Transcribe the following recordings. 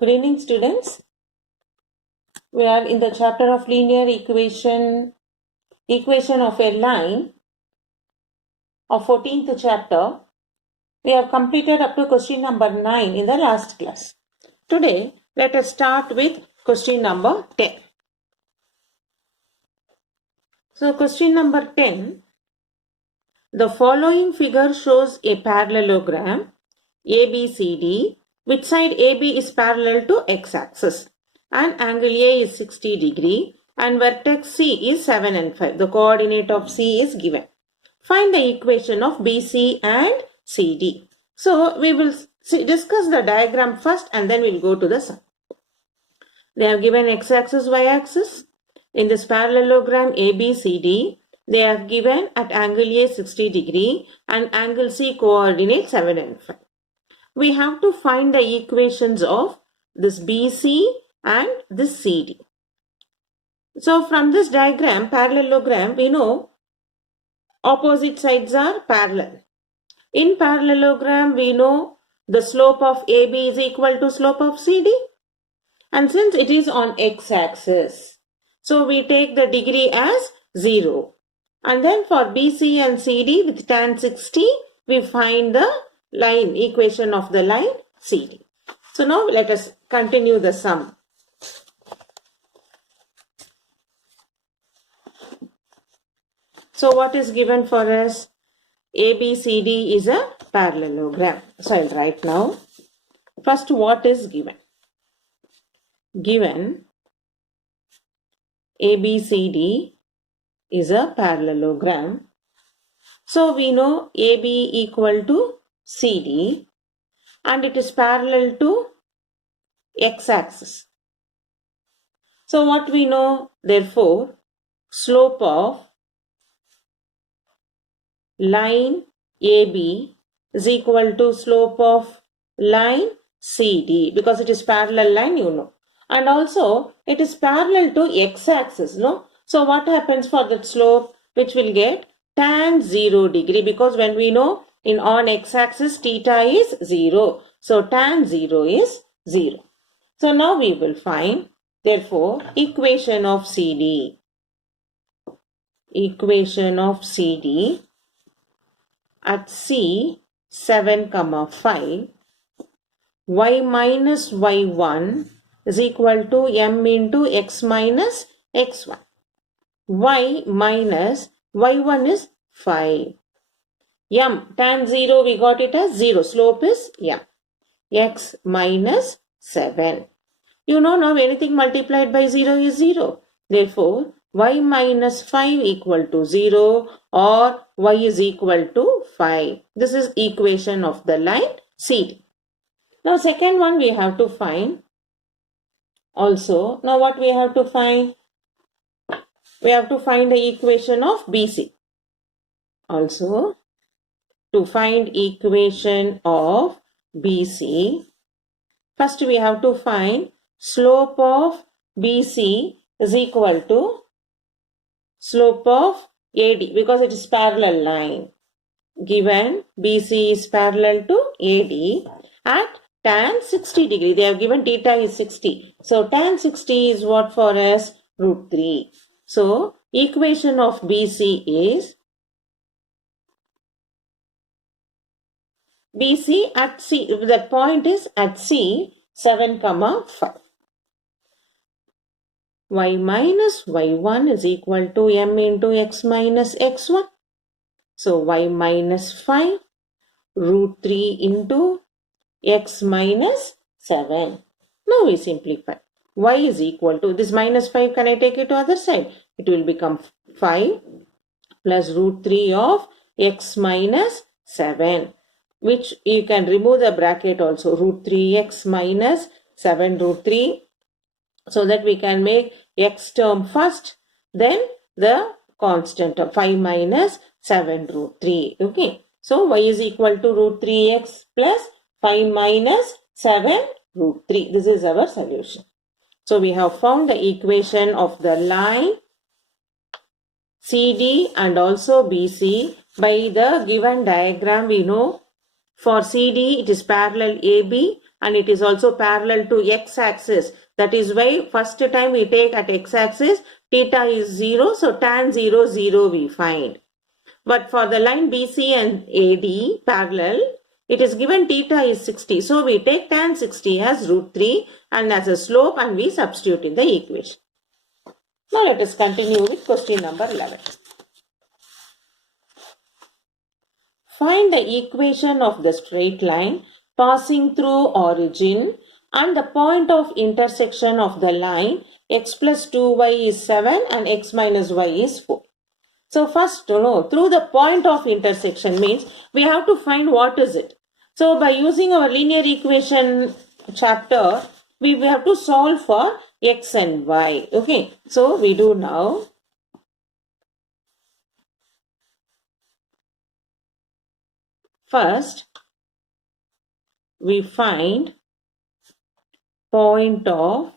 Good evening, students. We are in the chapter of linear equation of a line of 14th chapter. We have completed up to question number 9 in the last class. Today, let us start with question number 10. So, question number 10. The following figure shows a parallelogram ABCD, which side AB is parallel to x-axis and angle A is 60 degree and vertex C is 7 and 5. The coordinate of C is given. Find the equation of BC and CD. So, we will discuss the diagram first and then we will go to the sum. They have given x-axis, y-axis. In this parallelogram ABCD, they have given at angle A 60 degree and angle C coordinate 7 and 5. We have to find the equations of this BC and this CD. So from this diagram, parallelogram, we know opposite sides are parallel. In parallelogram, we know the slope of AB is equal to slope of CD. And since it is on x-axis, so we take the degree as 0. And then for BC and CD with tan 60, we find the line equation of the line CD. So now let us continue the sum. So what is given for us? ABCD is a parallelogram. So I'll write now. First, what is given? Given ABCD is a parallelogram. So we know AB equal to CD and it is parallel to x-axis. So what we know, therefore, slope of line AB is equal to slope of line CD because it is parallel line, you know. And also it is parallel to x-axis, no? So what happens for that slope, which will get tan 0 degree, because when we know in on x-axis theta is 0. So tan 0 is 0. So now we will find, therefore, equation of CD. Equation of CD at C 7, 5, y minus y1 is equal to m into x minus x1. Y minus y1 is 5. M, tan 0 we got it as 0. Slope is m. X minus 7. You know now anything multiplied by 0 is 0. Therefore, y minus 5 equal to 0 or y is equal to 5. This is equation of the line CD. Now second one we have to find also. Now what we have to find? We have to find the equation of BC. Also, to find equation of BC, first we have to find slope of BC is equal to slope of AD because it is parallel line. Given BC is parallel to AD at tan 60 degree. They have given theta is 60. So tan 60 is what for us? Root 3. So, equation of BC is BC at C, that point is at C 7, 5. Y minus y1 is equal to m into x minus x1. So, y minus 5 root 3 into x minus 7. Now we simplify. Y is equal to, this minus 5, can I take it to other side? It will become 5 plus root 3 of x minus 7, which you can remove the bracket also, root 3x minus 7 root 3, so that we can make x term first, then the constant of 5 minus 7 root 3. Okay. So y is equal to root 3x plus 5 minus 7 root 3. This is our solution. So we have found the equation of the line CD and also BC by the given diagram. We know for CD it is parallel AB and it is also parallel to x-axis. That is why first time we take at x-axis, theta is 0, so tan 0, 0 we find. But for the line BC and AD parallel, it is given theta is 60. So we take tan 60 as root 3 and as a slope, and we substitute in the equation. Now let us continue with question number 11. Find the equation of the straight line passing through origin and the point of intersection of the line x plus 2y is 7 and x minus y is 4. So first, through the point of intersection means we have to find what is it. So by using our linear equation chapter, we have to solve for x and y. Okay, so we do now. First, we find point of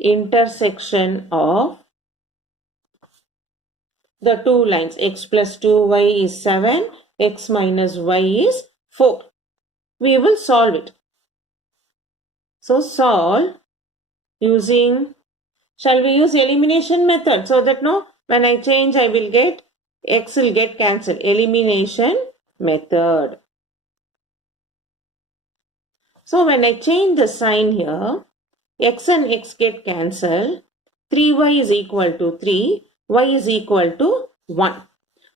intersection of the two lines. X plus 2y is 7, x minus y is 4. We will solve it. So solve using, shall we use elimination method, so that when I change I will get, x will get cancelled. Elimination method. So when I change the sign here, x and x get cancelled. 3y is equal to 3, y is equal to 1.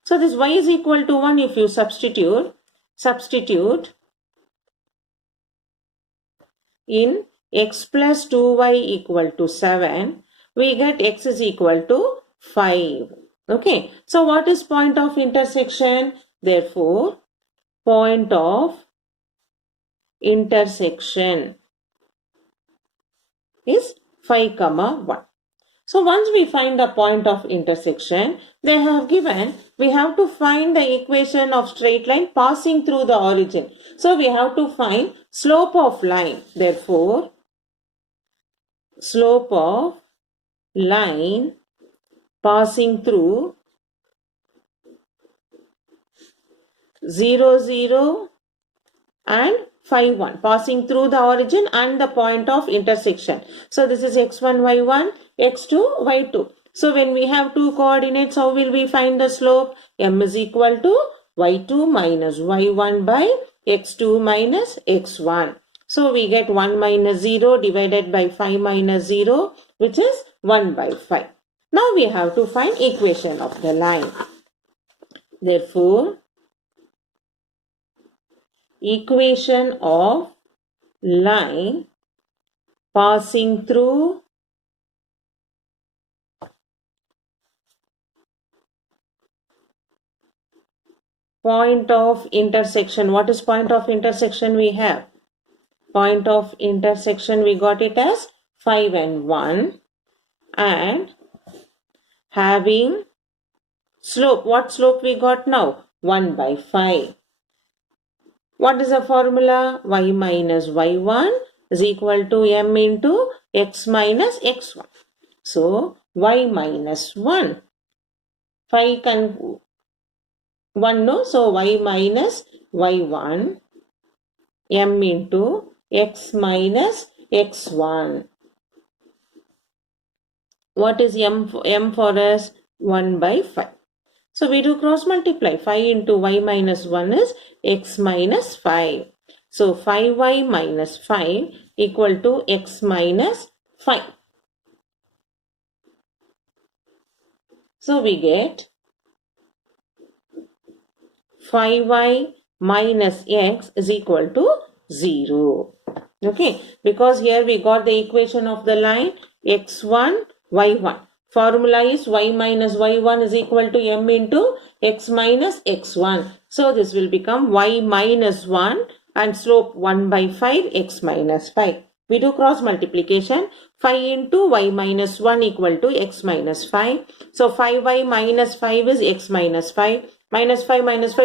So this y is equal to 1, if you substitute in x plus 2y equal to 7, we get x is equal to 5. Okay, so what is point of intersection? Therefore, point of intersection is 5, 1. So once we find the point of intersection, they have given, we have to find the equation of straight line passing through the origin. So we have to find slope of line. Therefore, slope of line passing through 0, 0 and 5, 1, passing through the origin and the point of intersection. So this is x1, y1, x2, y2. So when we have two coordinates, how will we find the slope? M is equal to y2 minus y1 by x2 minus x1. So we get 1 minus 0 divided by 5 minus 0, which is 1 by 5. Now we have to find equation of the line. Therefore, equation of line passing through point of intersection. What is point of intersection we have? Point of intersection we got it as 5 and 1 and having slope. What slope we got now? 1 by 5. What is the formula? Y minus y1 is equal to m into x minus x1. So, y minus 1. 5 can 1 no. So, y minus y1 m into x minus x1. What is m for us? 1 by 5. So we do cross multiply. 5 into y minus 1 is x minus 5. So 5y minus 5 equal to x minus 5. So we get 5y minus x is equal to 0. Okay, because here we got the equation of the line x1, y1. Formula is y minus y1 is equal to m into x minus x1. So this will become y minus 1 and slope 1 by 5 x minus 5. We do cross multiplication. 5 into y minus 1 equal to x minus 5. So 5y minus 5 is x minus 5. Minus 5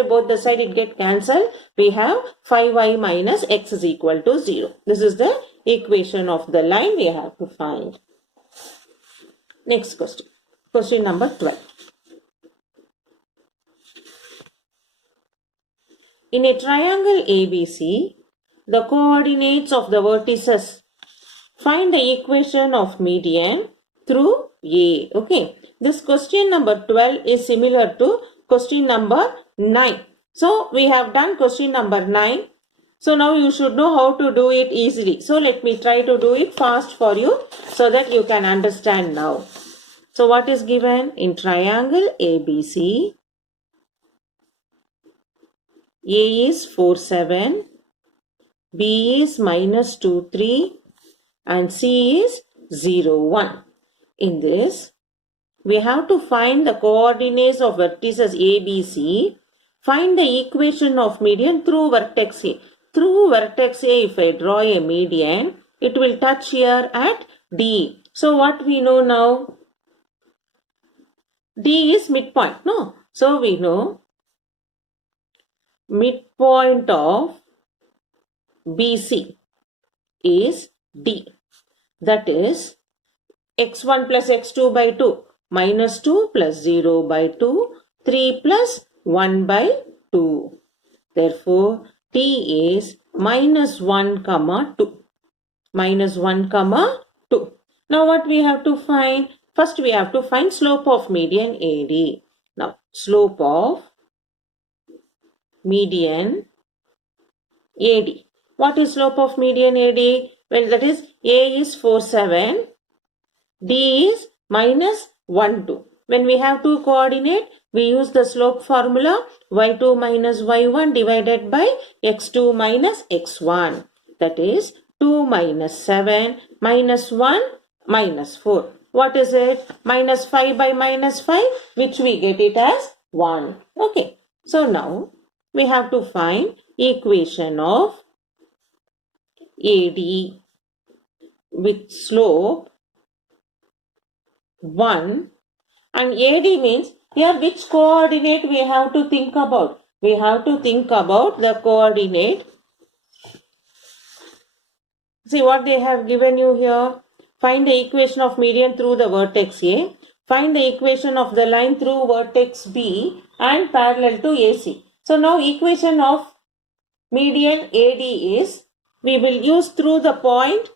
both the side it get cancelled. We have 5y minus x is equal to 0. This is the equation of the line we have to find. Next question. Question number 12. In a triangle ABC, the coordinates of the vertices. Find the equation of median through A. Okay. This question number 12 is similar to question number 9. So we have done question number 9. So now you should know how to do it easily. So let me try to do it fast for you so that you can understand now. So what is given? In triangle ABC, A is 4, 7, B is minus 2, 3 and C is 0, 1. In this, we have to find the coordinates of vertices ABC. Find the equation of median through vertex A. Through vertex A, if I draw a median, it will touch here at D. So what we know now? D is midpoint, no? So we know midpoint of BC is D. That is x1 plus x2 by 2, minus 2 plus 0 by 2, 3 plus 1 by 2. Therefore, T is minus 1 comma 2. Minus 1 comma 2. Now what we have to find? First we have to find slope of median AD. Now slope of median AD. What is slope of median AD? Well, that is A is 4, 7. D is minus 1, 2. When we have two coordinate, we use the slope formula y2 minus y1 divided by x2 minus x1. That is 2 minus 7 minus 1 minus 4. What is it? Minus 5 by minus 5, which we get it as 1. Okay. So now we have to find equation of AD with slope 1, and AD means here which coordinate we have to think about? We have to think about the coordinate. See what they have given you here. Find the equation of median through the vertex A. Find the equation of the line through vertex B and parallel to AC. So now equation of median AD is, we will use through the point.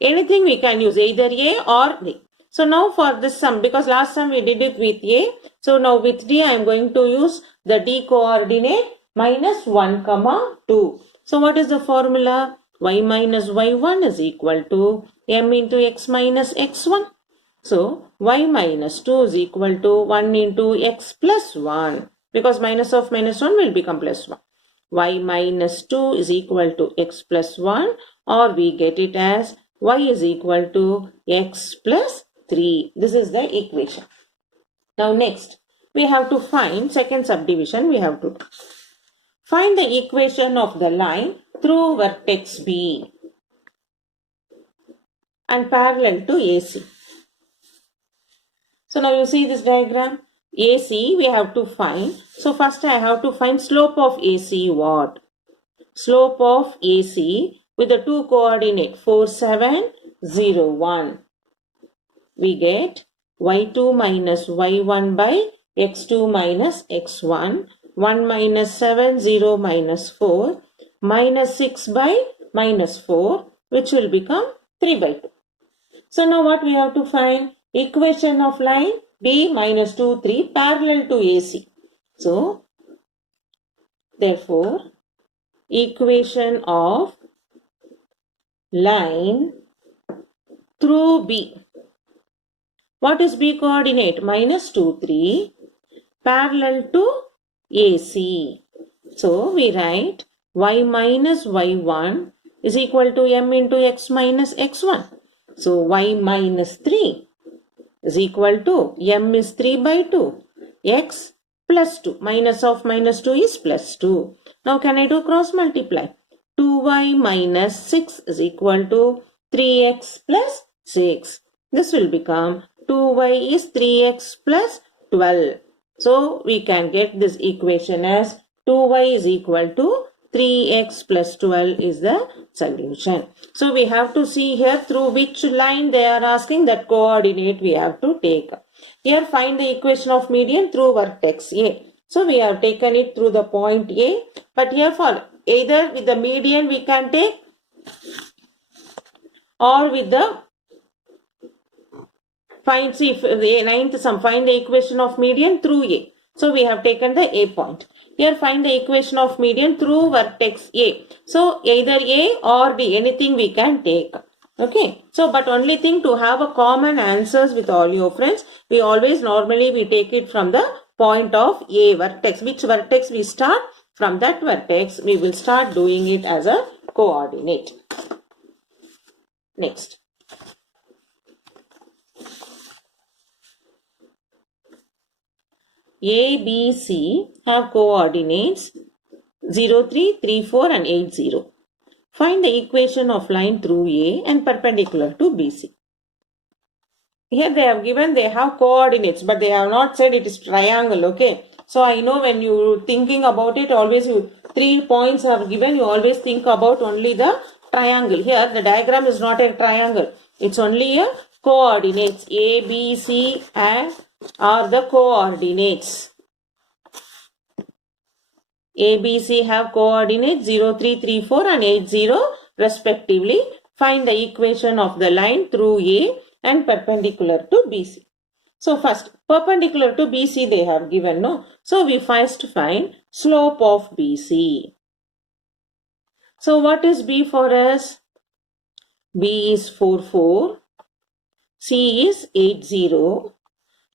Anything we can use, either A or D. So now for this sum, because last sum we did it with A. So now with D I am going to use the D coordinate minus 1 comma 2. So what is the formula? Y minus y1 is equal to m into x minus x1. So y minus 2 is equal to 1 into x plus 1. Because minus of minus 1 will become plus 1. Y minus 2 is equal to x plus 1, or we get it as y is equal to x plus 3. This is the equation. Now next, we have to find second subdivision. We have to find the equation of the line through vertex B and parallel to AC. So now you see this diagram. AC we have to find. So first I have to find slope of AC what? Slope of AC with the two coordinate 4, 7, 0, 1. We get y2 minus y1 by x2 minus x1. 1 minus 7, 0 minus 4. Minus 6 by minus 4, which will become 3 by 2. So now what we have to find? Equation of line B minus 2, 3 parallel to AC. So, therefore, equation of line through B. What is B coordinate? Minus 2, 3 parallel to AC. So, we write y minus y1 is equal to m into x minus x1. So, y minus 3 is equal to m is 3 by 2, x plus 2. Minus of minus 2 is plus 2. Now, can I do cross multiply? 2y minus 6 is equal to 3x plus 6. This will become 2y is 3x plus 12. So, we can get this equation as 2y is equal to 3x plus 12 is the solution. So, we have to see here through which line they are asking, that coordinate we have to take. Here find the equation of median through vertex A. So, we have taken it through the point A. But here for either with the median we can take or with the find the equation of median through A. So we have taken the A point. Here find the equation of median through vertex A. So either A or D, anything we can take. Okay. So but only thing to have a common answers with all your friends, we always normally we take it from the point of A vertex. Which vertex we start? From that vertex we will start doing it as a coordinate. Next. A, B, C have coordinates 0, 3, 3, 4 and 8, 0. Find the equation of line through A and perpendicular to BC. Here they have given, they have coordinates, but they have not said it is triangle, okay. So I know when you thinking about it, always 3 points are given, you always think about only the triangle. Here the diagram is not a triangle, it's only a coordinates. A, B, C and are the coordinates. A, B, C have coordinates 0, 3, 3, 4 and 8, 0 respectively. Find the equation of the line through A and perpendicular to BC. So first, perpendicular to BC they have given, no? So we first find slope of BC. So what is B for us? B is 4, 4. C is 8, 0.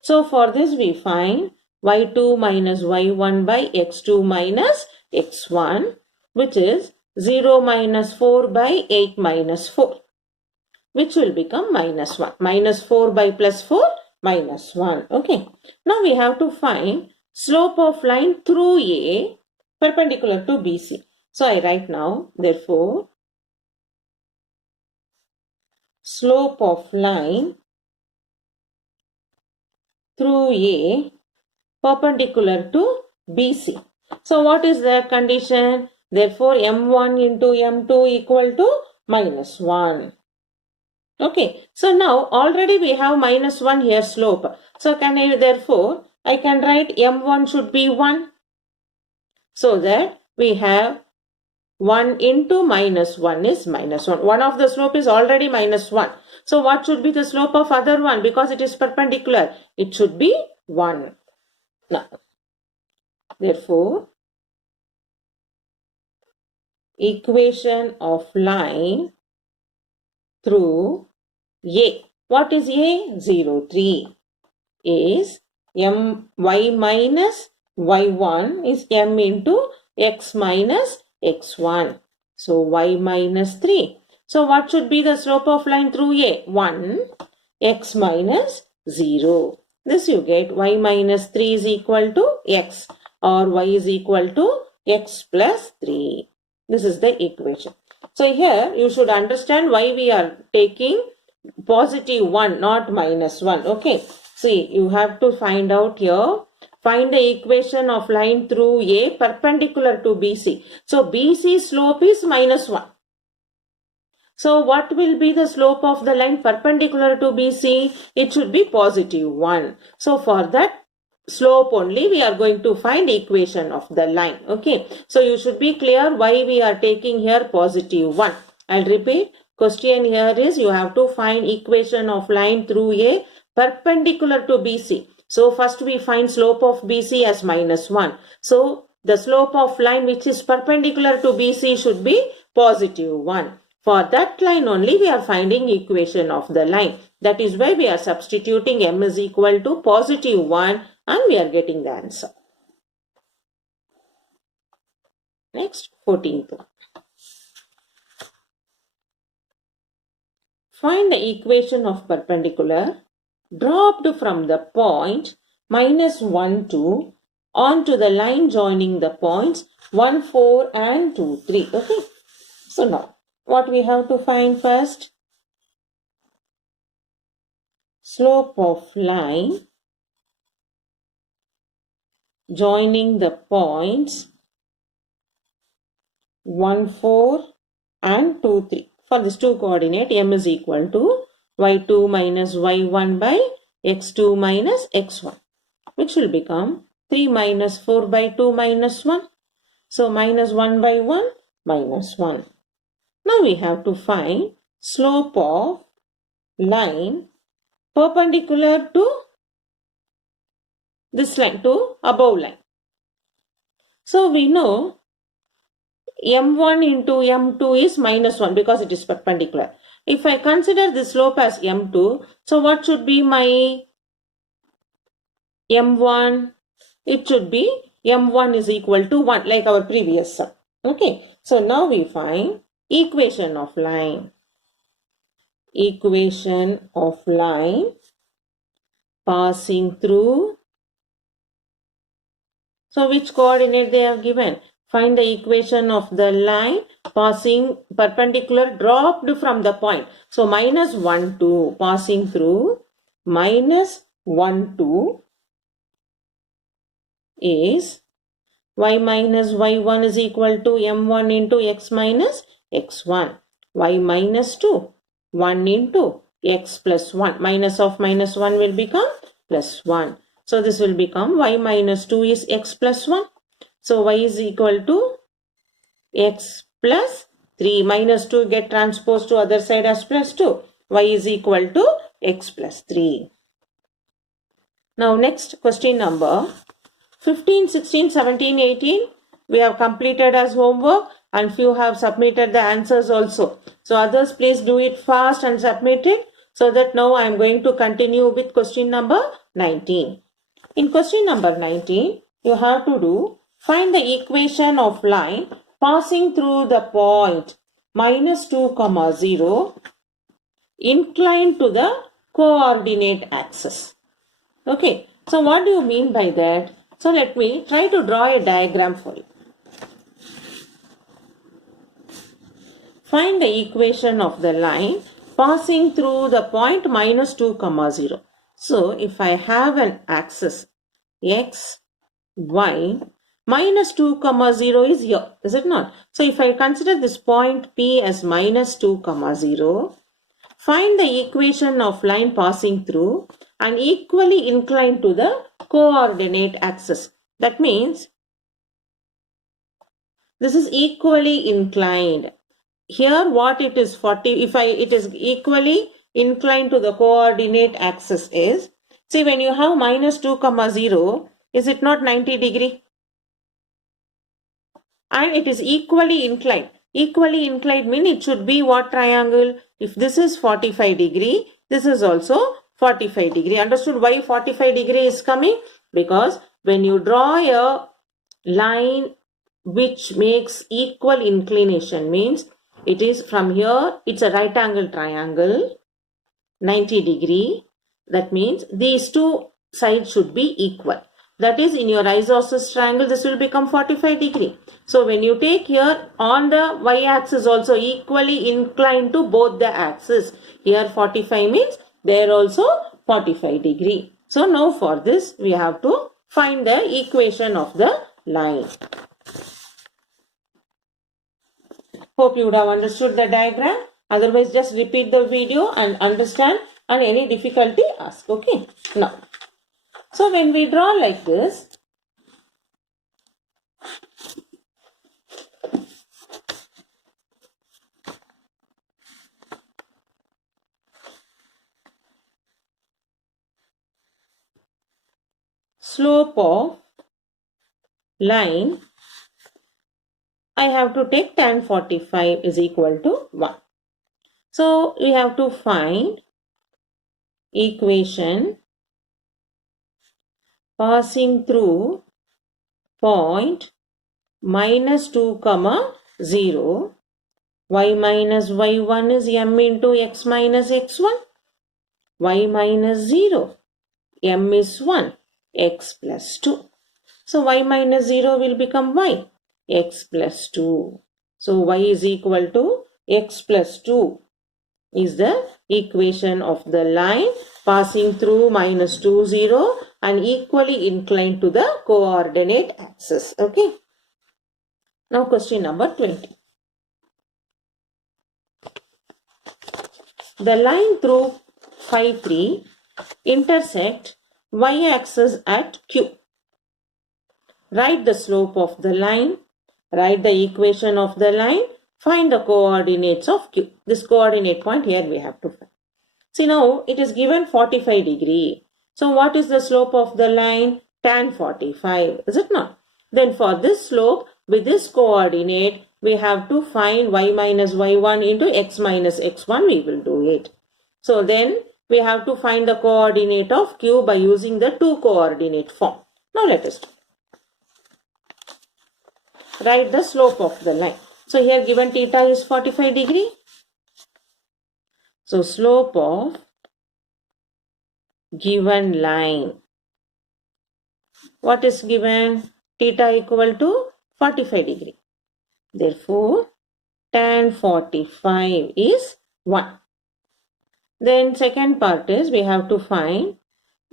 So for this we find y2 minus y1 by x2 minus x1, which is 0 minus 4 by 8 minus 4, which will become minus 1. Minus 4 by plus 4, minus 1. Okay. Now we have to find slope of line through A perpendicular to BC. So I write now, therefore, slope of line through A perpendicular to BC. So what is the condition? Therefore M1 into M2 equal to minus 1. Okay. So now already we have minus 1 here slope. So therefore I can write M1 should be 1. So that we have 1 into minus 1 is minus 1. One of the slope is already minus 1. So what should be the slope of other one? Because it is perpendicular, it should be 1. Now, therefore, equation of line through A. What is A? 0, 3 is y minus y1 is m into x minus x1. So y minus 3. So what should be the slope of line through A? 1, x minus 0. This you get y minus 3 is equal to x or y is equal to x plus 3. This is the equation. So here you should understand why we are taking positive 1 not minus 1. Okay. See, you have to find out here. Find the equation of line through A perpendicular to BC. So BC slope is minus 1. So what will be the slope of the line perpendicular to BC? It should be positive 1. So for that slope only we are going to find equation of the line. Okay. So you should be clear why we are taking here positive 1. I'll repeat. Question here is you have to find equation of line through A perpendicular to BC. So first we find slope of BC as minus 1. So the slope of line which is perpendicular to BC should be positive 1. For that line only we are finding equation of the line. That is why we are substituting m is equal to positive 1 and we are getting the answer. Next, 14th. Find the equation of perpendicular dropped from the point minus 1, 2 onto the line joining the points 1, 4 and 2, 3. Okay. So now, what we have to find first? Slope of line joining the points 1, 4 and 2, 3. For this 2 coordinate, m is equal to y2 minus y1 by x2 minus x1, which will become 3 minus 4 by 2 minus 1. So minus 1 by 1, minus 1. Now we have to find slope of line perpendicular to this line, to above line. So we know m1 into m2 is minus 1 because it is perpendicular. If I consider the slope as m2, so what should be my m1? It should be m1 is equal to 1 like our previous sum. Okay, so now we find equation of line. Equation of line passing through. So which coordinate they have given? Find the equation of the line passing perpendicular dropped from the point. So minus 1, 2 passing through minus 1, 2 is y minus y1 is equal to m1 into x minus x1. Y minus 2, 1 into x plus 1. Minus of minus 1 will become plus 1. So this will become y minus 2 is x plus 1. So y is equal to x plus 3. Minus 2 get transposed to other side as plus 2. Y is equal to x plus 3. Now next question number 15, 16, 17, 18 we have completed as homework and few have submitted the answers also. So others please do it fast and submit it. So that now I am going to continue with question number 19. In question number 19, you have to do find the equation of line passing through the point minus 2, 0 inclined to the coordinate axis. Okay, so what do you mean by that? So let me try to draw a diagram for you. Find the equation of the line passing through the point minus 2, 0. So if I have an axis x, y, minus 2, 0 is here, is it not? So if I consider this point P as minus 2, 0, find the equation of line passing through and equally inclined to the coordinate axis. That means this is equally inclined. Here what it is 40, if it is equally inclined to the coordinate axis is, see when you have minus 2, 0, is it not 90 degree? And it is equally inclined. Equally inclined means it should be what triangle? If this is 45 degree, this is also 45 degree. Understood why 45 degree is coming? Because when you draw a line which makes equal inclination means it is from here, it's a right angle triangle, 90 degree. That means these two sides should be equal. That is in your isosceles triangle, this will become 45 degree. So when you take here on the y-axis also equally inclined to both the axes. Here 45 means there also 45 degree. So now for this we have to find the equation of the line. Hope you would have understood the diagram. Otherwise just repeat the video and understand, and any difficulty ask. Okay. Now, so when we draw like this, slope of line, I have to take tan 45 is equal to 1. So we have to find equation passing through point minus 2, 0. Y minus y1 is m into x minus x1. Y minus 0. M is 1. X plus 2. So y minus 0 will become y. X plus 2. So y is equal to x plus 2 is the equation of the line passing through minus 2, 0 and equally inclined to the coordinate axis. Okay. Now question number 20. The line through 5, 3 intersect y-axis at Q. Write the slope of the line Write the equation of the line. Find the coordinates of Q. This coordinate point here we have to find. See, now it is given 45 degree. So what is the slope of the line? Tan 45. Is it not? Then for this slope with this coordinate, we have to find y minus y1 into x minus x1. We will do it. So then we have to find the coordinate of Q by using the two coordinate form. Now let us write the slope of the line. So here given theta is 45 degree. So slope of given line. What is given? Theta equal to 45 degree. Therefore, tan 45 is 1. Then second part is we have to find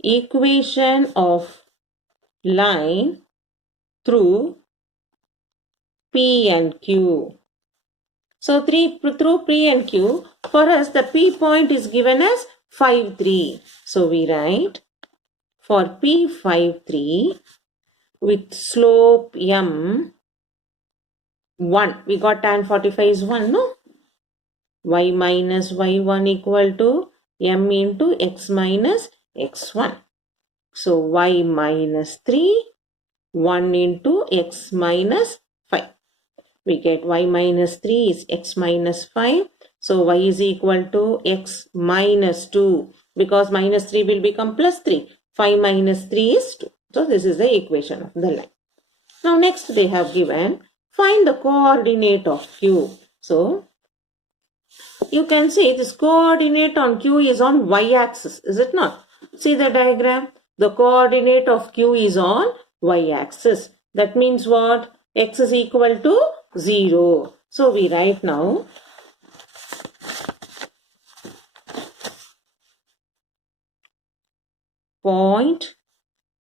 equation of line through P and Q. So through P and Q, for us the P point is given as 5, 3. So we write for P 5, 3 with slope M 1. We got tan 45 is 1, no? Y minus y1 equal to M into x minus x1. So y minus 3, 1 into x minus 5. We get y minus 3 is x minus 5. So y is equal to x minus 2. Because minus 3 will become plus 3. 5 minus 3 is 2. So this is the equation of the line. Now next they have given find the coordinate of Q. So you can see this coordinate on Q is on y-axis. Is it not? See the diagram. The coordinate of Q is on y-axis. That means what? X is equal to 0. So we write now point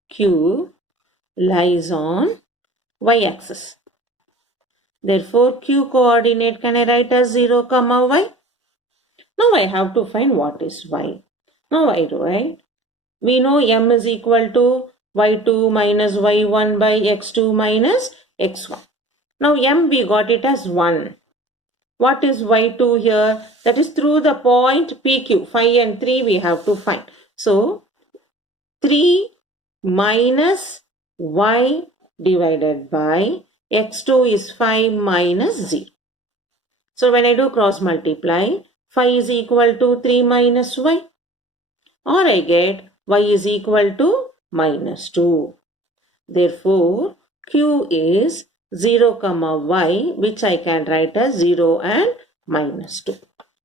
Q lies on y-axis. Therefore, Q coordinate can I write as 0, y? Now I have to find what is y. Now I write. We know M is equal to y2 minus y1 by x2 minus x1. Now M we got it as 1. What is y2 here? That is through the point PQ. 5 and 3 we have to find. So 3 minus y divided by x2 is 5 minus 0. So when I do cross multiply, 5 is equal to 3 minus y. Or I get y is equal to minus 2. Therefore, Q is 0, y, which I can write as 0 and minus 2.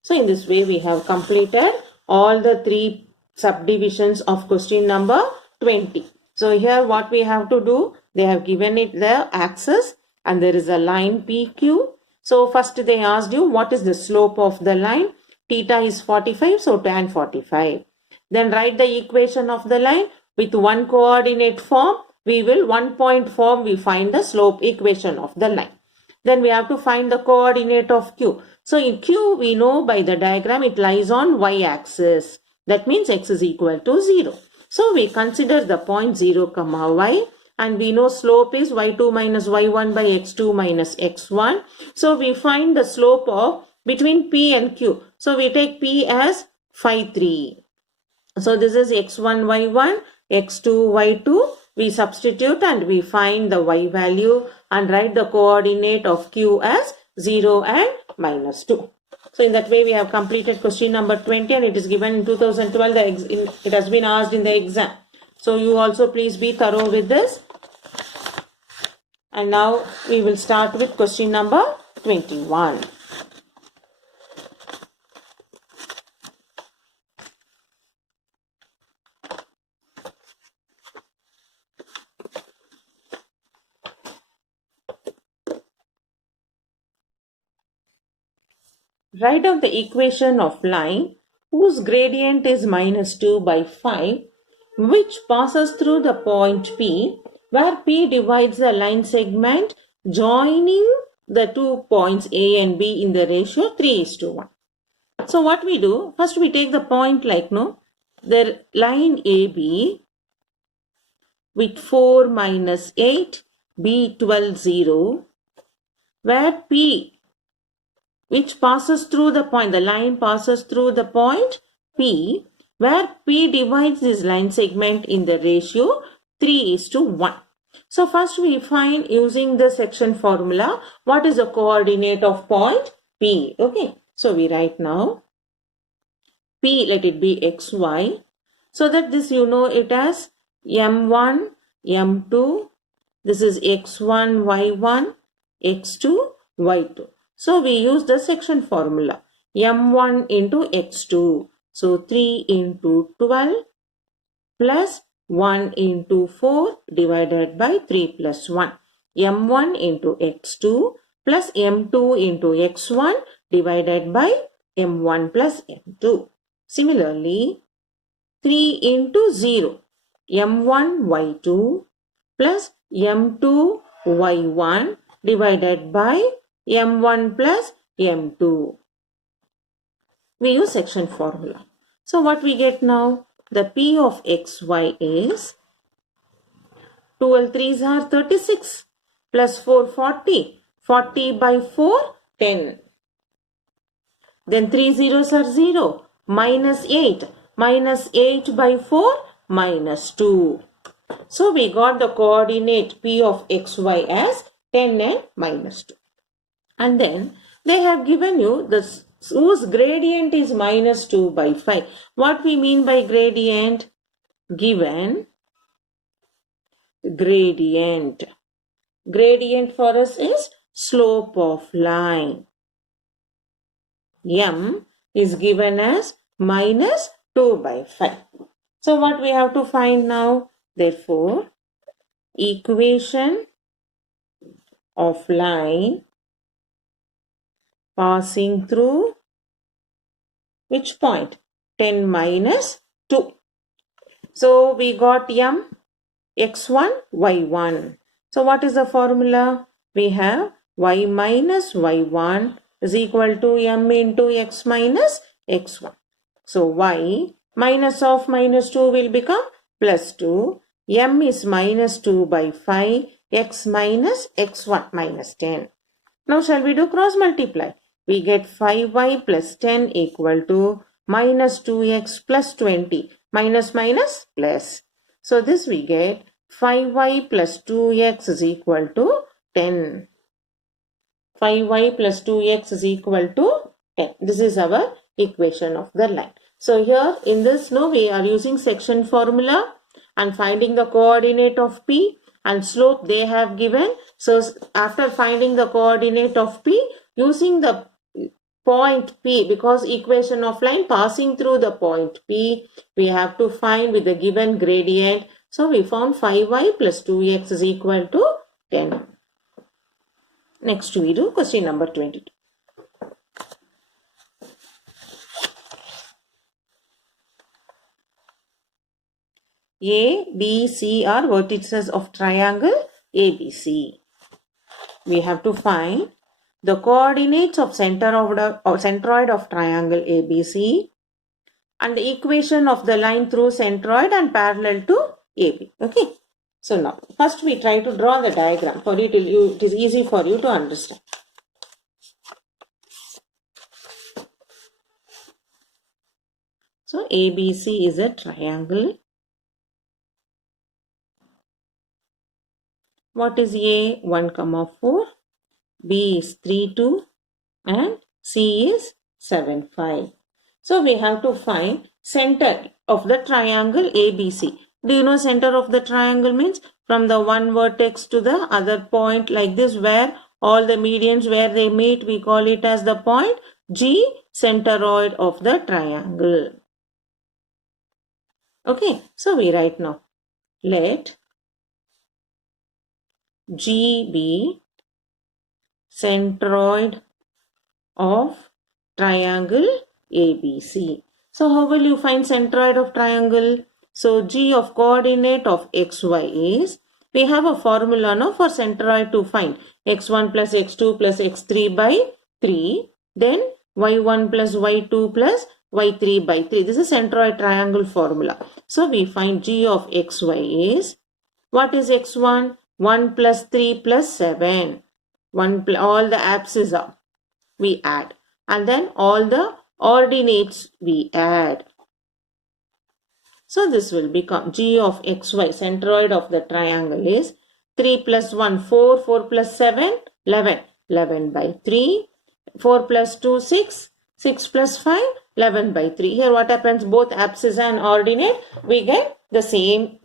So in this way, we have completed all the 3 subdivisions of question number 20. So here what we have to do, they have given it the axis and there is a line PQ. So first they asked you what is the slope of the line. Theta is 45, so tan 45. Then write the equation of the line with one coordinate form. We will 1 point form, we find the slope equation of the line. Then we have to find the coordinate of Q. So in Q, we know by the diagram it lies on y-axis. That means x is equal to 0. So we consider the point 0, y and we know slope is y2 minus y1 by x2 minus x1. So we find the slope of between P and Q. So we take P as 5, 3. So this is x1, y1, x2, y2. We substitute and we find the y value and write the coordinate of Q as 0 and minus 2. So in that way we have completed question number 20 and it is given in 2012. It has been asked in the exam. So you also please be thorough with this. And now we will start with question number 21. Write down the equation of line whose gradient is minus 2 by 5, which passes through the point P, where P divides the line segment joining the 2 points A and B in the ratio 3:1. So what we do, first we take the point like the line AB with 4 minus 8, B 12, 0 where P, which passes through the point, the line passes through the point P, where P divides this line segment in the ratio 3:1. So first we find, using the section formula, what is the coordinate of point P. Okay, so we write now P, let it be xy, so that this you know it as m1, m2, this is x1, y1, x2, y2. So we use the section formula, m1 into x2. So 3 into 12 plus 1 into 4 divided by 3 plus 1. m1 into x2 plus m2 into x1 divided by m1 plus m2. Similarly, 3 into 0, m1 y2 plus m2 y1 divided by m1 plus m2. We use section formula. So what we get now? The P of xy is 12 3s are 36 plus 4 40. 40 by 4 10. Then 3 zeros are 0. Minus 8. Minus 8 by 4 minus 2. So we got the coordinate P of xy as 10 and minus 2. And then they have given you this, whose gradient is minus 2 by 5. What we mean by gradient? Given gradient. Gradient for us is slope of line. M is given as minus 2 by 5. So what we have to find now? Therefore, equation of line passing through which point? 10 minus 2. So we got M, x1, y1. So what is the formula? We have y minus y1 is equal to m into x minus x1. So y minus of minus 2 will become plus 2. M is minus 2 by 5. X minus x1 minus 10. Now shall we do cross multiply? We get 5y plus 10 equal to minus 2x plus 20. Minus minus plus. So this we get 5y plus 2x is equal to 10. 5y plus 2x is equal to 10. This is our equation of the line. So here in this, we are using section formula and finding the coordinate of P and slope they have given. So after finding the coordinate of P, using the point P, because equation of line passing through the point P, we have to find with the given gradient. So we found 5y plus 2x is equal to 10. Next we do question number 22. A, B, C are vertices of triangle ABC. We have to find the coordinates of centroid of triangle ABC and the equation of the line through centroid and parallel to AB. Okay. So now, first we try to draw the diagram. For it is easy for you to understand. So ABC is a triangle. What is A? 1, 4. B is 3, 2. And C is 7, 5. So we have to find center of the triangle ABC. Do you know center of the triangle means? From the one vertex to the other point like this, where all the medians where they meet, we call it as the point G, centroid of the triangle. Okay, so we write now. Let G be centroid of triangle ABC. So how will you find centroid of triangle? So G of coordinate of xy is, we have a formula now for centroid to find x1 plus x2 plus x3 by 3. Then y1 plus y2 plus y3 by 3. This is centroid triangle formula. So we find G of xy is, what is x1? 1 plus 3 plus 7. all the abscissa we add, and then all the ordinates we add. So this will become g of xy, centroid of the triangle is 3 plus 1, 4, 4 plus 7, 11, 11 by 3, 4 plus 2, 6, 6 plus 5, 11 by 3. Here what happens, both abscissa and ordinate, we get the same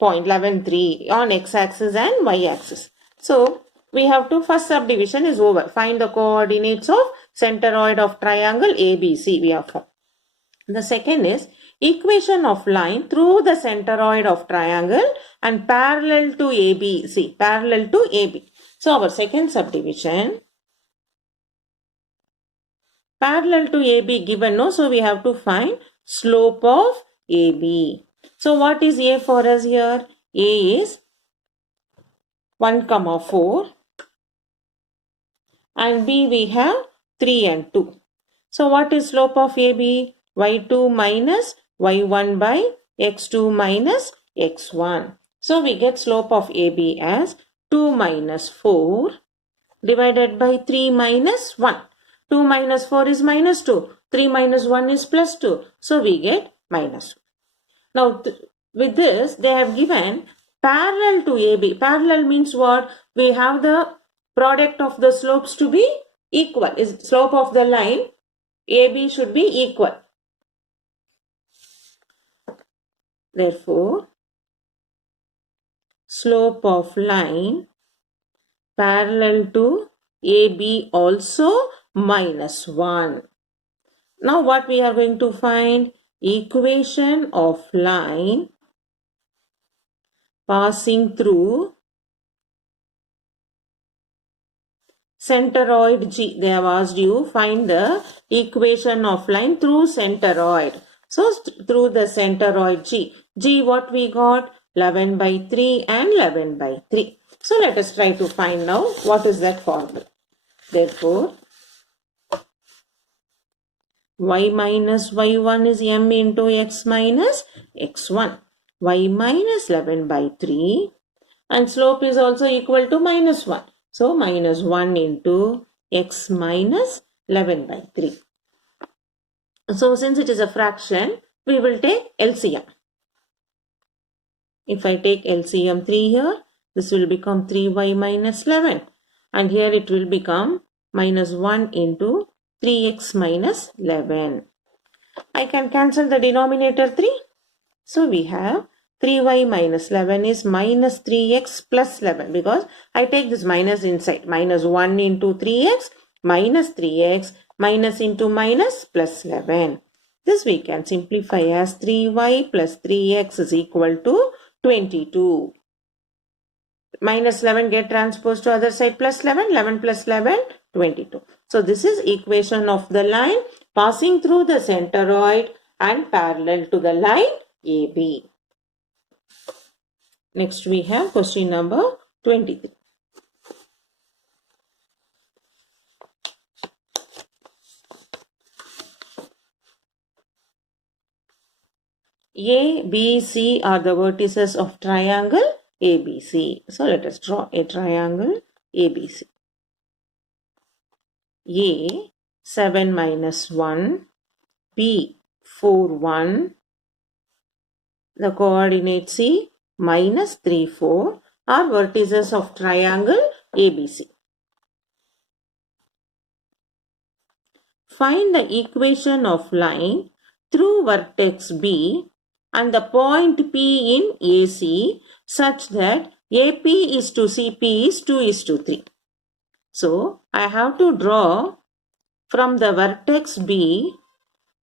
point, 11, 3 on x-axis and y-axis. So we have to, first subdivision is over. Find the coordinates of centroid of triangle ABC we have found. The second is equation of line through the centroid of triangle and parallel to ABC, parallel to AB. So our second subdivision, parallel to AB given, no? So we have to find slope of AB. So what is A for us here? A is 1, 4 and B we have 3 and 2. So what is slope of AB? Y2 minus y1 by x2 minus x1. So we get slope of AB as 2 minus 4 divided by 3 minus 1. 2 minus 4 is minus 2. 3 minus 1 is plus 2. So we get minus 2. Now with this they have given parallel to AB. Parallel means what? We have the product of the slopes to be equal. Is slope of the line AB should be equal. Therefore, slope of line parallel to AB also minus 1. Now what we are going to find? Equation of line passing through centroid G. They have asked you find the equation of line through centroid. So through the centroid G. G what we got? 11 by 3 and 11 by 3. So let us try to find now what is that formula. Therefore, y minus y1 is m into x minus x1. Y minus 11 by 3 and slope is also equal to minus 1. So minus 1 into x minus 11 by 3. So since it is a fraction, we will take LCM. If I take LCM 3 here, this will become 3y minus 11. And here it will become minus 1 into 3x minus 11. I can cancel the denominator 3. So we have 3y minus 11 is minus 3x plus 11 because I take this minus inside. Minus 1 into 3x minus 3x minus into minus plus 11. This we can simplify as 3y plus 3x is equal to 22. Minus 11 get transposed to other side plus 11. 11 plus 11, 22. So this is equation of the line passing through the centroid and parallel to the line AB. Next we have question number 23. A, B, C are the vertices of triangle ABC. So let us draw a triangle ABC. A 7 minus 1, B 4 1, the coordinate C minus 3 4 are vertices of triangle ABC. Find the equation of line through vertex B and the point P in AC such that AP is to CP is 2 is to 3. So, I have to draw from the vertex B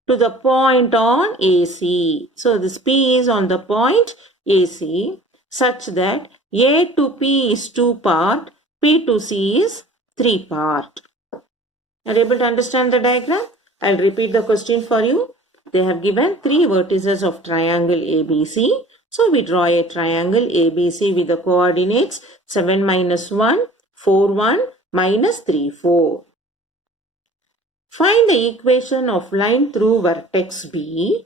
to the point on AC. So, this P is on the point AC such that A to P is 2 part, P to C is 3 part. Are you able to understand the diagram? I will repeat the question for you. They have given 3 vertices of triangle ABC. So, we draw a triangle ABC with the coordinates 7 minus 1, 4 1, minus 3 4. Find the equation of line through vertex B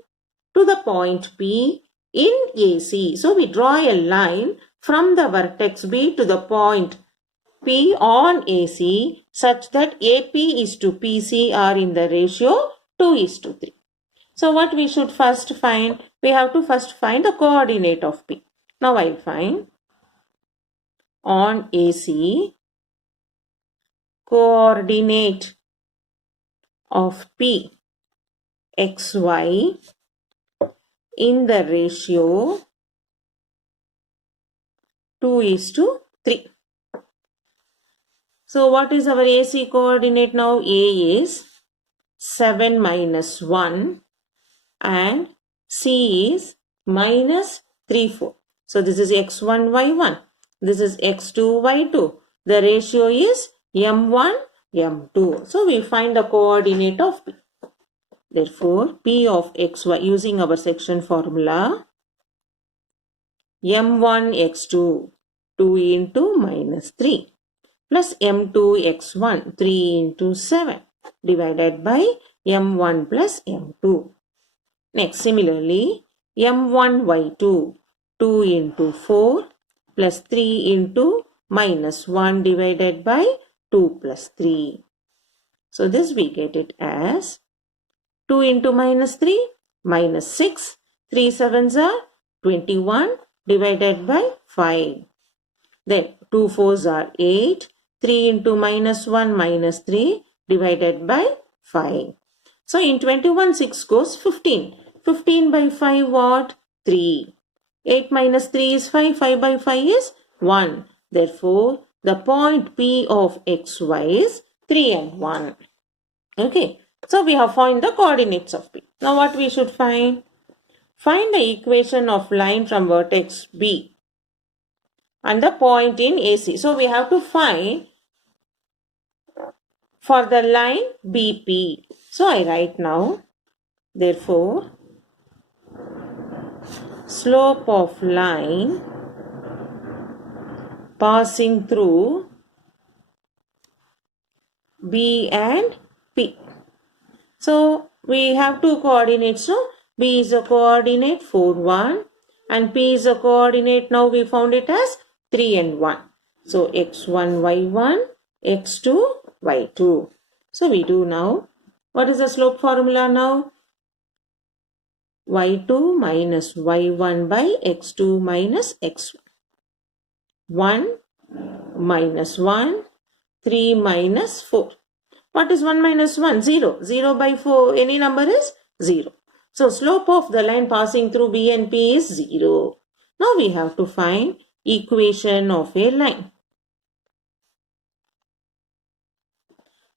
to the point P in AC. So, we draw a line from the vertex B to the point P on AC such that AP is to PC are in the ratio 2:3. So what we should first find? We have to first find the coordinate of P. Now I'll find on AC coordinate of P XY in the ratio 2:3. So what is our AC coordinate now? A is 7 minus 1 and C is minus 3, 4. So this is x1, y1. This is x2, y2. The ratio is m1, m2. So we find the coordinate of P. Therefore, P of xy using our section formula, m1 x2 2 into minus 3 plus m2 x1 3 into 7 divided by m1 plus m2. Next, similarly, m1 y2 2 into 4 plus 3 into minus 1 divided by 2 plus 3. So this we get it as 2 into minus 3 minus 6. 3 sevens are 21 divided by 5. Then 2 fours are 8. 3 into minus 1 minus 3 divided by 5. So in 21, 6 goes 15. 15 by 5 what? 3. 8 minus 3 is 5. 5 by 5 is 1. Therefore, the point P of xy is 3 and 1. Okay. So we have found the coordinates of P. Now what we should find? Find the equation of line from vertex B and the point in AC. So we have to find for the line BP. So I write now, therefore, slope of line passing through B and P. So we have two coordinates. So B is a coordinate 4, 1 and P is a coordinate. Now we found it as 3 and 1. So x1, y1, x2, y2. So we do now. What is the slope formula now? y2 minus y1 by x2 minus x1. 1 minus 1, 3 minus 4. What is 1 minus 1? 0. 0 by 4, any number is 0. So slope of the line passing through B and P is 0. Now we have to find equation of a line.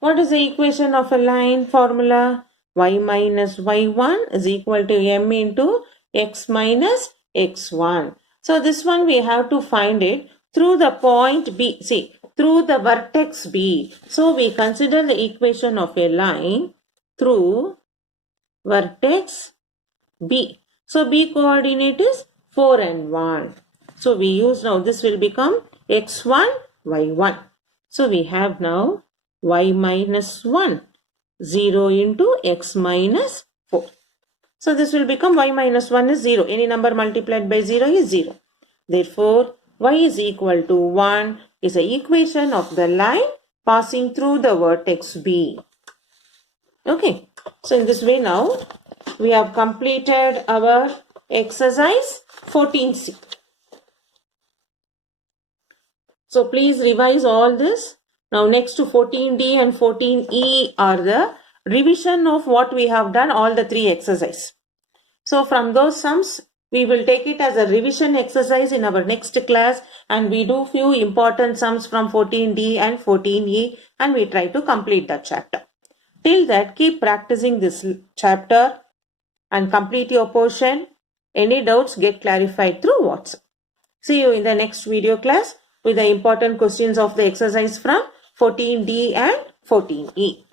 What is the equation of a line formula? Y minus y1 is equal to m into x minus x1. So this one we have to find it through the point B. See, through the vertex B. So we consider the equation of a line through vertex B. So B coordinate is 4 and 1. So we use now, this will become x1, y1. So we have now y minus 1, 0 into x minus 4. So this will become y minus 1 is 0. Any number multiplied by 0 is 0. Therefore, y is equal to 1 is the equation of the line passing through the vertex B. Okay. So in this way now, we have completed our exercise 14C. So please revise all this. Now next to 14D and 14E are the revision of what we have done, all the three exercises. So from those sums, we will take it as a revision exercise in our next class, and we do few important sums from 14D and 14E, and we try to complete that chapter. Till that, keep practicing this chapter and complete your portion. Any doubts get clarified through WhatsApp. See you in the next video class with the important questions of the exercise from 14D and 14E.